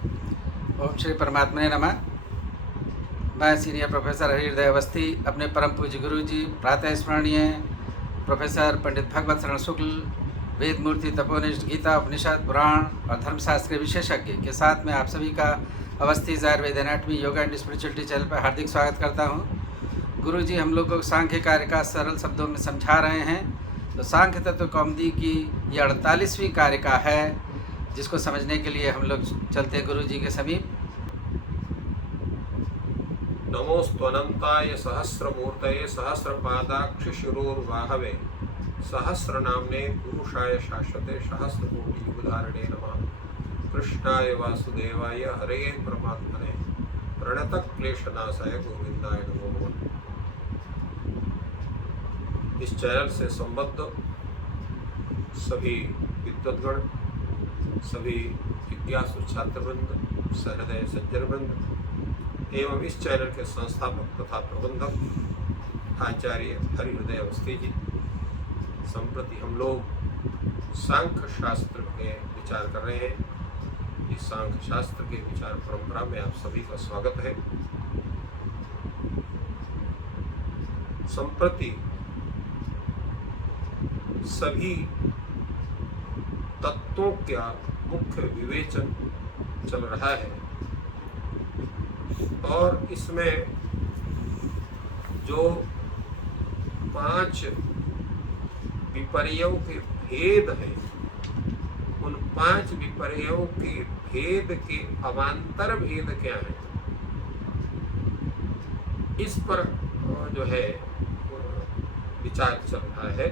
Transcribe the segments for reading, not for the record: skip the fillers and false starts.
ओम श्री परमात्मा नमः। मैं सीनियर प्रोफेसर हरिहृदय अवस्थी अपने परम पूज्य गुरु जी प्रातः स्मरणीय प्रोफेसर पंडित भगवत शरण शुक्ल, वेद मूर्ति तपोनिष्ठ गीता उपनिषद पुराण और धर्मशास्त्र के विशेषज्ञ के साथ में आप सभी का Awasthi Ayurveda anatomy yoga and spirituality channel पर हार्दिक स्वागत करता हूँ। गुरु जी हम लोग को सांख्य कार्य का सरल शब्दों में समझा रहे हैं। तो सांख्य तत्व कौमुदी की ये 48वीं कारिका है, जिसको समझने के लिए हम लोग चलते हैं गुरु जी के समीप। नमोस्त्वनंताय सहस्रमूर्तये सहस्रपादाक्षिशिरोर्वाहवे सहस्रनाम्ने पुरुषाय शाश्वते सहस्रकोटियुगधारिणे नमः। कृष्णाय वासुदेवाय हरये परमात्मने प्रणतक्लेशनाशाय गोविंदाय नमो नमः। इस चैनल से संबद्ध सभी विद्वद्गण, सभी जिज्ञासु छात्रवृंद, सहृदय सज्जनवृंद एवं इस चैनल के संस्थापक तथा प्रबंधक आचार्य हरिहृदय अवस्थी जी, संप्रति हम लोग सांख्य शास्त्र के विचार कर रहे हैं। इस सांख्य शास्त्र के विचार परंपरा में आप सभी का स्वागत है। संप्रति सभी तत्वों का मुख्य विवेचन चल रहा है और इसमें जो 5 विपर्यों के भेद हैं, उन 5 विपर्यों के भेद के अवान्तर भेद क्या है, इस पर जो है विचार चल रहा है।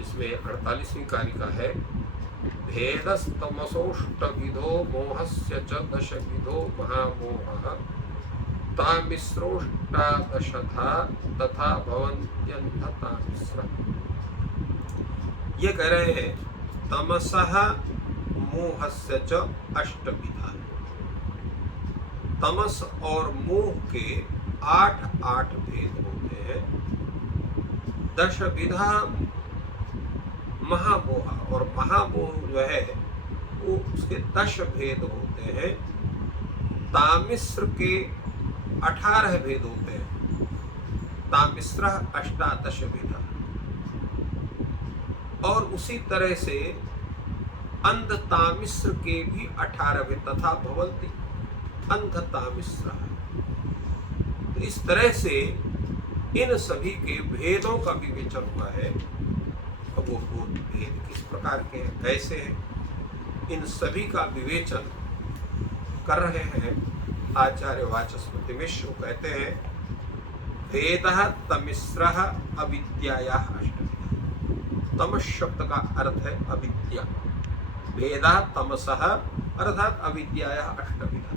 इसमें 48वीं कारिका है। भेदस्तमसोष्टविधो मोहस्य च दशविधो महामोहः तामिस्रोष्टादशधा तथा भवन्त्यन्धतामिस्रः। ये कह रहे हैं तमसः मोहस्य च अष्टविधा। तमस और मोह के 8 भेद होते हैं। दशविधा महामोह, और महामोह जो है वो उसके 10 भेद होते हैं। तामिस्र के 18 भेद होते हैं। तामिस्र अष्टादश विधा। और उसी तरह से अंध तामिस्र के भी 18 भेद तथा भवन्ति अंध तामिस्र। तो इस तरह से इन सभी के भेदों का विवेचन हुआ है। अब वो भेद किस प्रकार के हैं, कैसे हैं, इन सभी का विवेचन कर रहे हैं आचार्य वाचस्पति मिश्र। कहते हैं भेदः तमिस्रः अविद्यायाः अष्टविधः। तमस शब्द का अर्थ है अविद्या। भेदः तमसः अर्थात अविद्यायाः अष्टविधः।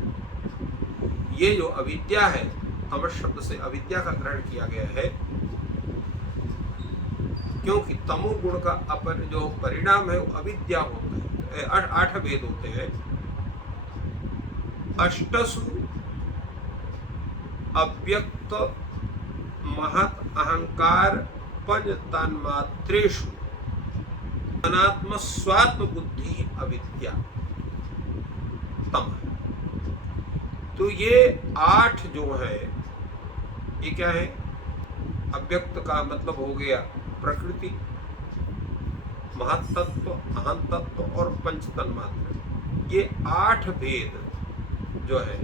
ये जो अविद्या है, तमस शब्द से अविद्या का ग्रहण किया गया है, क्योंकि तमोगुण का अपन जो परिणाम है वो अविद्या होता है। 8 भेद होते हैं। अष्टसु अव्यक्त महत अहंकार पंच तन्मात्रेषु अनात्म स्वात्म बुद्धि अविद्या तम। तो ये 8 जो है, ये क्या है? अव्यक्त का मतलब हो गया प्रकृति, महत्तत्व, अहं तत्व और पंच तन्मात्रा। ये 8 भेद जो है,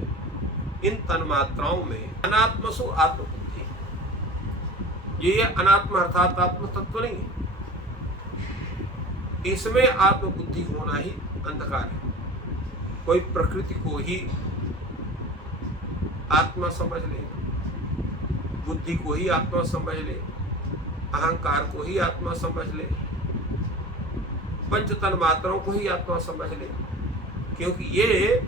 इन तन्मात्राओं में अनात्मसु आत्मबुद्धि। ये अनात्म अर्थात आत्म तत्व नहीं है। इसमें आत्मबुद्धि होना ही अंधकार है। कोई प्रकृति को ही आत्मा समझ ले, बुद्धि को ही आत्मा समझ ले, अहंकार को ही आत्मा समझ ले, पंच तन्मात्राओं को ही आत्मा समझ ले, क्योंकि ये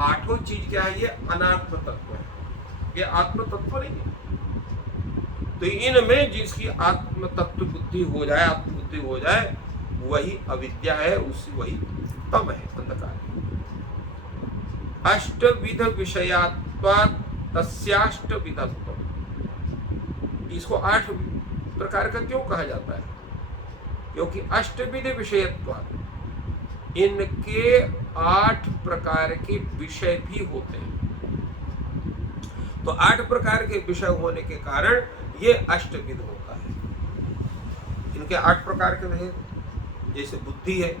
8 चीज क्या है? ये अनात्म तत्व है, ये आत्म तत्व नहीं है। तो इनमें जिसकी आत्म तत्व बुद्धि हो जाए, आत्मबुद्धि हो जाए, वही अविद्या है, वही तम है, अंधकार है। अष्टविध विषयात्वात् तस्याष्टविधत्व। इसको 8 प्रकार का क्यों कहा जाता है? क्योंकि अष्टविध विषयत्वात्, इनके 8 प्रकार के विषय भी होते हैं। तो 8 प्रकार के विषय होने के कारण ये अष्टविध होता है। इनके 8 प्रकार के भेद, जैसे बुद्धि है,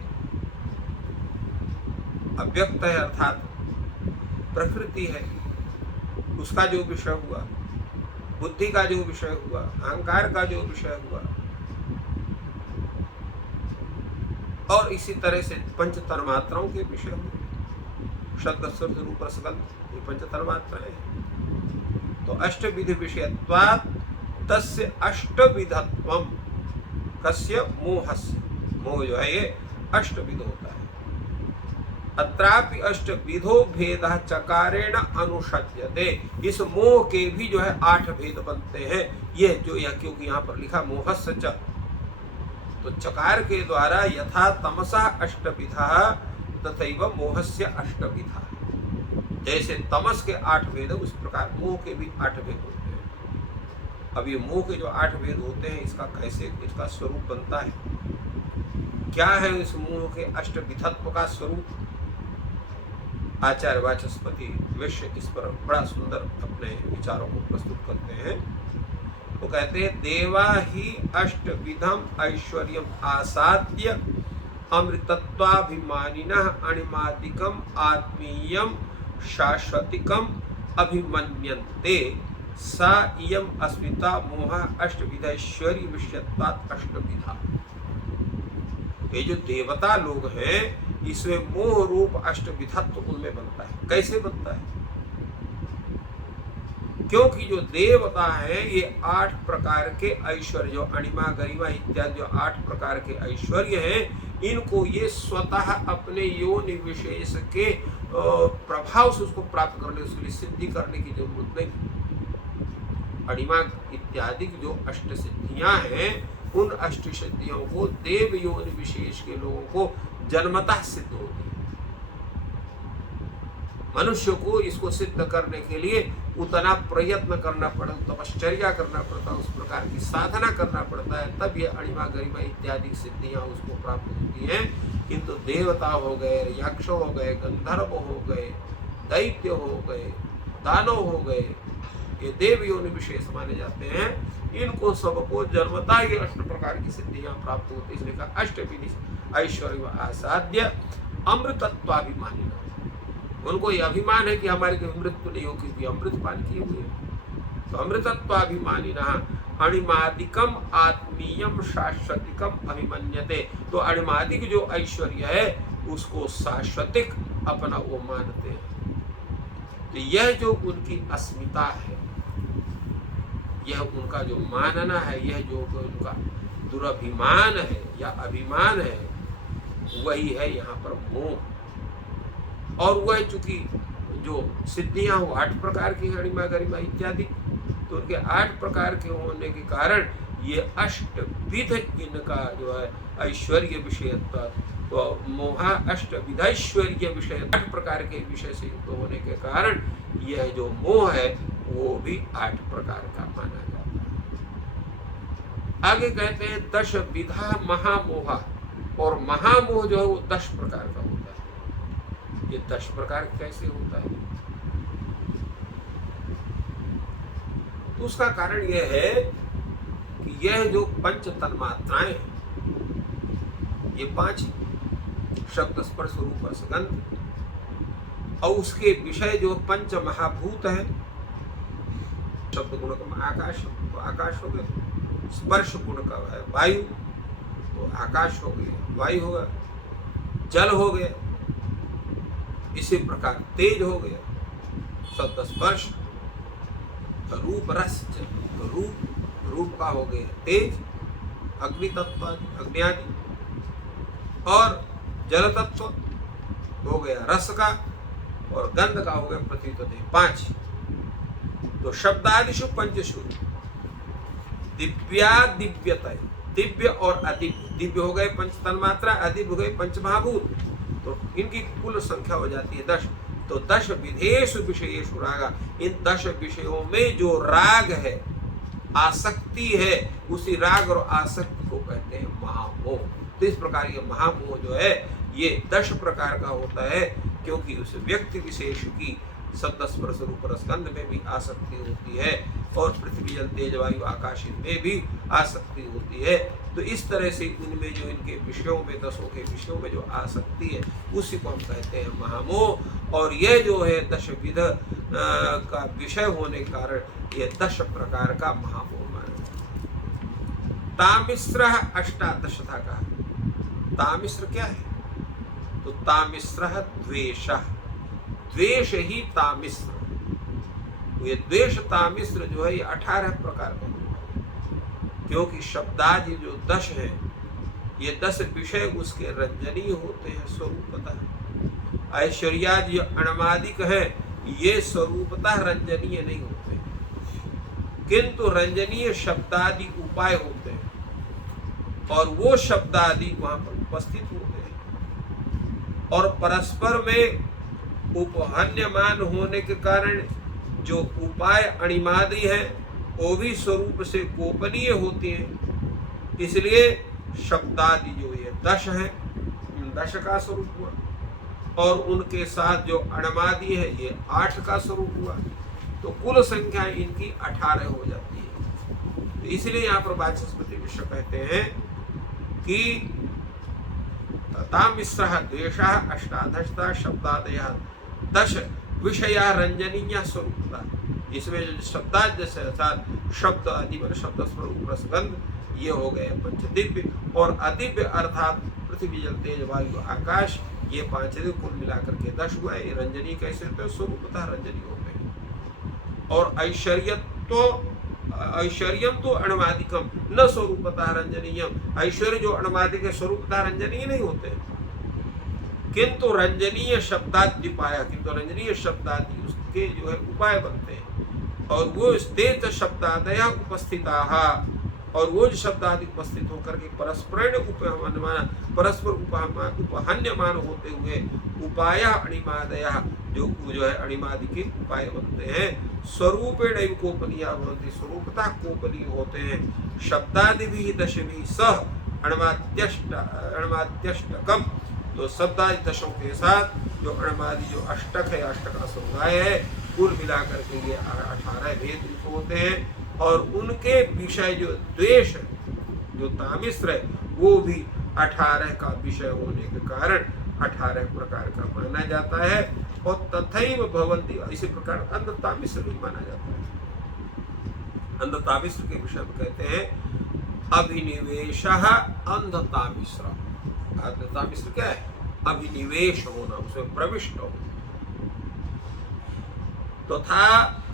अव्यक्त है अर्थात प्रकृति है, उसका जो विषय हुआ, बुद्धि का जो विषय हुआ, अहंकार का जो विषय हुआ, और इसी तरह से पंच तन्मात्राओं के विषय हुए, शब्द स्पर्श रूप रसगंध, ये पंच तन्मात्राएं हैं। तो अष्टविध विषयत्वात् तस्य अष्टविधत्वम् कस्य मोहस्य, मोह जो है ये अष्टविध होता है। अत्रापि अष्टविधो भेदः चकारेण अनुषज्यते, इस मोह के भी जो है 8 भेद बनते हैं। ये जो यह क्योंकि यहाँ पर लिखा मोहस्य च, तो चकार के द्वारा यथा तमसा अष्टविधः तथैव मोहस्य अष्टविधः, जैसे तमस के 8 भेद उस प्रकार मोह के भी 8 भेद होते हैं। अब ये मोह के जो 8 भेद होते हैं, इसका कैसे इसका स्वरूप बनता है, क्या है इस मोह के अष्टविधत्व का स्वरूप, आचार्य वाचस्पति विश्व इस पर बड़ा सुंदर अपने विचारों को प्रस्तुत करते हैं। तो कहते हैं देवा ही अष्टविधम ऐश्वर्यम आसाद्य अमृतत्वाभिमानिनः अणिमादिकम आत्मीयम शाश्वतिकम अभिमन्यन्ते सा इयम अस्मिता मोह अष्टविधैश्वर्य विषयत्वात् अष्टविधा। ये जो देवता लोग हैं, इसमें मोह रूप अष्टविधत्व उनमें बनता है। कैसे बनता है? क्योंकि जो देवता है ये 8 प्रकार के ऐश्वर्य, जो अणिमा गरिमा इत्यादि जो 8 प्रकार के ऐश्वर्य हैं, इनको ये स्वतः अपने योनि विशेष के प्रभाव से उसको प्राप्त करने, उसके लिए सिद्धि करने की जरूरत नहीं। अणिमा इत्यादि जो अष्ट सिद्धियां हैं, उन अष्ट सिद्धियों को देव योनि विशेष के लोगों को जन्मतः सिद्ध होती है। मनुष्य को इसको सिद्ध करने के लिए उतना प्रयत्न करना पड़ता, तपश्चर्या करना पड़ता, उस प्रकार की साधना करना पड़ता है, तब ये अणिमा गरिमा इत्यादि सिद्धियां उसको प्राप्त होती हैं। किंतु देवता हो गए, यक्ष हो गए, गंधर्व हो गए, दैत्य हो गए, दानव हो गए, ये देव योनि विशेष माने जाते हैं। इनको सबको जन्मता ये 8 प्रकार की सिद्धियां प्राप्त होती है। इसलिए कहा अष्टविधि ऐश्वर्य आसाद्य अमृतत्वाभिमानी, उनको ये अभिमान है कि हमारी कोई मृत्यु नहीं हो, क्योंकि अमृत पान किए हुए हैं। तो अमृतत्वाभिमानिनः अणिमादिकम आत्मीयम शाश्वतिकम अभिमन्यते, तो अणिमादिक जो ऐश्वर्य है उसको शाश्वतिक अपना वो मानते हैं। तो यह जो उनकी अस्मिता है, यह उनका जो मानना है, यह जो उनका दुराभिमान है या अभिमान है, वही है यहाँ पर मोह। और वह चूंकि जो सिद्धियां हो 8 प्रकार की, अणिमा गरिमा इत्यादि, तो उनके 8 प्रकार के होने के कारण ये अष्टविध इनका जो है ऐश्वर्य विषयत्व, तो मोहा अष्टविधैश्वर्य विषय 8 प्रकार के विषय से युक्त होने के कारण यह जो मोह है वो भी 8 प्रकार का माना जाता है। आगे कहते हैं 10 विधा महामोहा, और महामोह जो है वो 10 प्रकार का होता है। ये 10 प्रकार कैसे होता है? तो उसका कारण यह है कि यह जो पंच तन्मात्राएं हैं, ये 5 शब्द स्पर्श रूप रसगंध, और उसके विषय जो पंच महाभूत है, शब्द गुण का आकाश, तो आकाश हो गया, स्पर्श गुण का है वायु, तो आकाश हो गया, वायु होगा, जल हो गया, इसी प्रकार तेज हो गया, शब्द स्पर्श, रूप रस, रूप का हो गया तेज, अग्नि तत्व अग्नि आदि, और जल तत्व हो गया रस का, और गंध का हो गया पृथ्वी तत्व। 5 तो शब्दादिशु पंचशु, दिव्या दिव्यतय, दिव्य और अदिव्य, दिव्य हो गए पंच तन्मात्रा, अदिव्य हो गए पंच महाभूत, तो इनकी कुल संख्या हो जाती है 10। तो 10 विधेषु विषयेषु रागा, इन 10 विषयों में जो राग है, आसक्ति है, उसी राग और आसक्ति को कहते हैं महामोह। तो इस प्रकार ये महामोह जो है ये 10 प्रकार का होता है, क्योंकि उस व्यक्ति विशेष की शब्द स्पर्श रूप रसगंध में भी आसक्ति होती है और पृथ्वी जल तेज वायु आकाश में भी आसक्ति होती है। तो इस तरह से इनमें जो इनके विषयों में, 10 के विषयों में जो आसक्ति है उसी को हम कहते हैं महामोह। और यह जो है 10 विध का विषय होने के कारण यह 10 प्रकार का महामोह माना। तामिश्र अष्टादश था कहा। तामिश्र क्या है? तो तामिश्र द्वेष, द्वेष ही तामिश्र। ये द्वेष तामिश्र जो है ये 18 प्रकार का होता है, क्योंकि शब्दादि जो 10 है ये 10 विषय उसके रंजनीय होते हैं स्वरूपतः। ऐश्वर्यादि अणमादिक है ये स्वरूपतः रंजनीय नहीं होते, किंतु रंजनीय शब्दादि उपाय होते हैं और वो शब्दादि वहां पर उपस्थित होते हैं और परस्पर में उपहन्यमान होने के कारण जो उपाय अणिमादि है वो भी स्वरूप से गोपनीय होती हैं। इसलिए शब्दादि जो ये 10 है 10 का स्वरूप हुआ और उनके साथ जो अणमादि है ये 8 का स्वरूप हुआ, तो कुल संख्या इनकी 18 हो जाती है। तो इसलिए यहाँ पर वाचस्पति मिश्र कहते हैं कि तामिश्र द्वेष अष्टादशता शब्दादय 10 विषया रंजनीय स्वरूपता। इसमें जो शब्दाद्य से अर्थात शब्द आदि मन शब्द स्वरूप रसगंध ये हो गए पंचदिव्य, और अदिव्य अर्थात पृथ्वी जल तेज वायु आकाश ये 5 दिव्य कुल मिलाकर के 10 हुआ। ये रंजनी कैसे होते हैं? स्वरूपतः रंजनी होते हैं। और ऐश्वर्यम तो अणमादिकम न स्वरूपतः रंजनीयम। ऐश्वर्य जो अणमादिक है स्वरूपतः रंजनीय नहीं होते, किंतु रंजनीय शब्दादि पाया, किंतु रंजनीय शब्दादि उसके जो है उपाय बनते हैं और वो स्तेत शब्दादय उपस्थिता, और वो जो शब्दादि उपस्थित होकर के परस्पर परस्पर उपहन्यमान होते हुए उपाय अणिमादय जो है अणिमादि के उपाय बनते हैं। स्वरूपेण कोपनीय भवन्ति, स्वरूपता कोपनीय होते हैं। शब्दादि भी 10 भी सह अणमाद्यष्टकम, तो शब्दादि 10 के साथ जो अणमादि जो अष्टक है, अष्टक का समुदाय है, कुल मिलाकर के ये 18 भेद होते हैं। और उनके विषय जो द्वेष जो तामिश्र है वो भी 18 का विषय होने के कारण 18 प्रकार का माना जाता है। और तथैव भवन्ति, इसी प्रकार अंध तामिश्र भी माना जाता है। अंध तामिश्र के विषय में कहते हैं अभिनिवेश अंध तामिश्र। अंध तामिश्र क्या है? अभिनिवेश होना, उसमें प्रविष्ट हो। तथा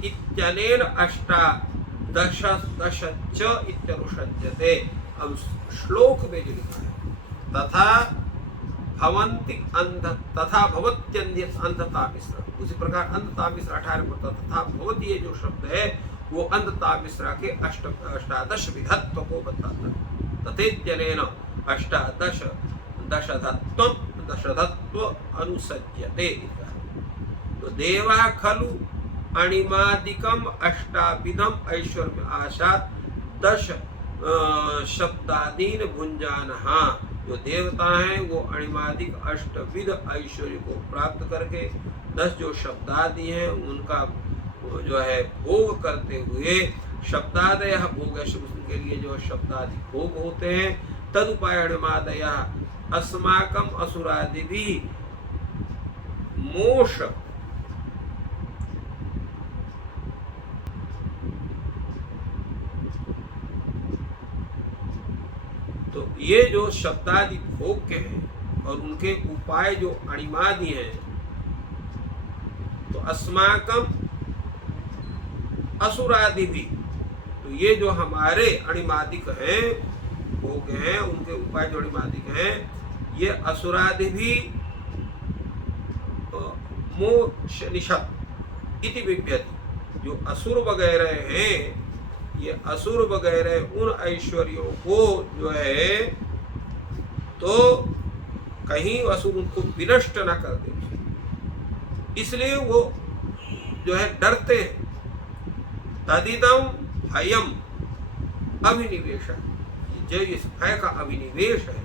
इत्यनेन अष्टादश च इत्यनुसज्जते। अब श्लोक में जो लिखा है तथा भवन्ति अंध तथा भवत्यन्य अंधतामिश्र, उसी प्रकार अंधतामिश्र 18 पड़ता। तथा भवति ये जो शब्द है वो अंधतामिश्र के 18 विधत्व को बताता है। तथेत्यनेन अष्टादश दशधत्व अनुसज्जते। तो देवा खलु अणिमादिकम अष्टाविधम ऐश्वर्य आशात 10 शब्दादीन भुंजानहा। जो देवता हैं वो अणिमादिक अष्टविध ऐश्वर्य को प्राप्त करके 10 जो शब्दादि हैं उनका जो है भोग करते हुए, शब्दादय भोग के लिए जो शब्दादि भोग होते हैं, तदुपाय अणिमादय अस्माकम असुरादि भी मोक्ष तो ये जो शब्दादि भोग के हैं और उनके उपाय जो अणिमादि हैं, तो अस्माकम असुरादि भी, तो ये जो हमारे अणिमादिक हैं भोग हैं, उनके उपाय जो अणिमादिक हैं, ये असुरादि भी मोक्ष निषद इति विभ्यति। जो असुर वगैरह हैं, ये असुर वगैरह उन ऐश्वर्यों को जो है तो कहीं असुर उनको विनष्ट न कर दे, इसलिए वो जो है डरते हैं। तदिदम भयम अभिनिवेश, जो इस भय का अभिनिवेश है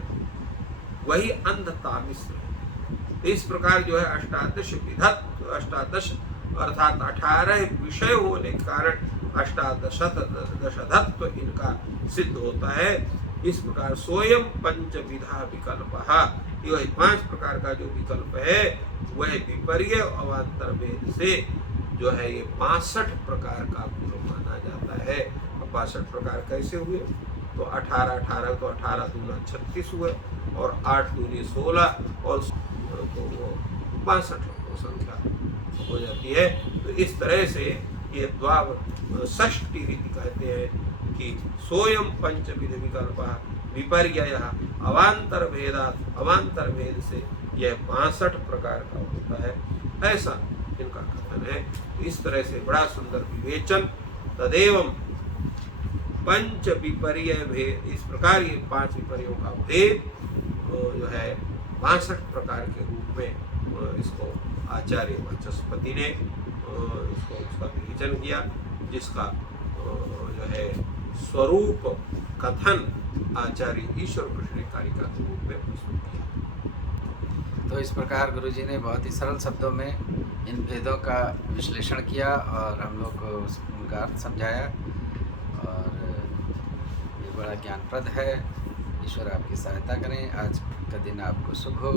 वही अंधतामिश्र है। इस प्रकार जो है अष्टादश विधत्व, अष्टादश अर्थात 18 विषय होने के कारण अष्टादशत्व इनका सिद्ध होता है। इस प्रकार स्वयं पंचविधा विकल्प, यह 5 प्रकार का जो विकल्प है वह विपर्य अवान्तर भेद से जो है ये 62 प्रकार का गुण माना जाता है। 62 प्रकार कैसे हुए? तो 18 तो 18 दूना 36 हुए और 8 दूनी 16 और तो वो 62 संख्या हो जाती है। तो इस तरह से ये द्वाव षष्ठी रीति कहते हैं कि सोयम पंचविध विकल्प विपर्यय अवान्तर भेदात, अवान्तर भेद से यह 62 प्रकार का होता है, ऐसा इनका कथन है। इस तरह से बड़ा सुंदर विवेचन तदेवं पंच विपर्य भेद, इस प्रकार ये 5 विपर्यों का भेद जो है 62 प्रकार के रूप में इसको आचार्य वाचस्पति ने इसको उसका विवेचन किया, जिसका जो है स्वरूप कथन आचार्य ईश्वर कृष्ण कारिका के रूप में प्रस्तुत किया। तो इस प्रकार गुरुजी ने बहुत ही सरल शब्दों में इन भेदों का विश्लेषण किया और हम लोग को उनका अर्थ समझाया, और ये बड़ा ज्ञानप्रद है। ईश्वर आपकी सहायता करें। आज का दिन आपको शुभ हो।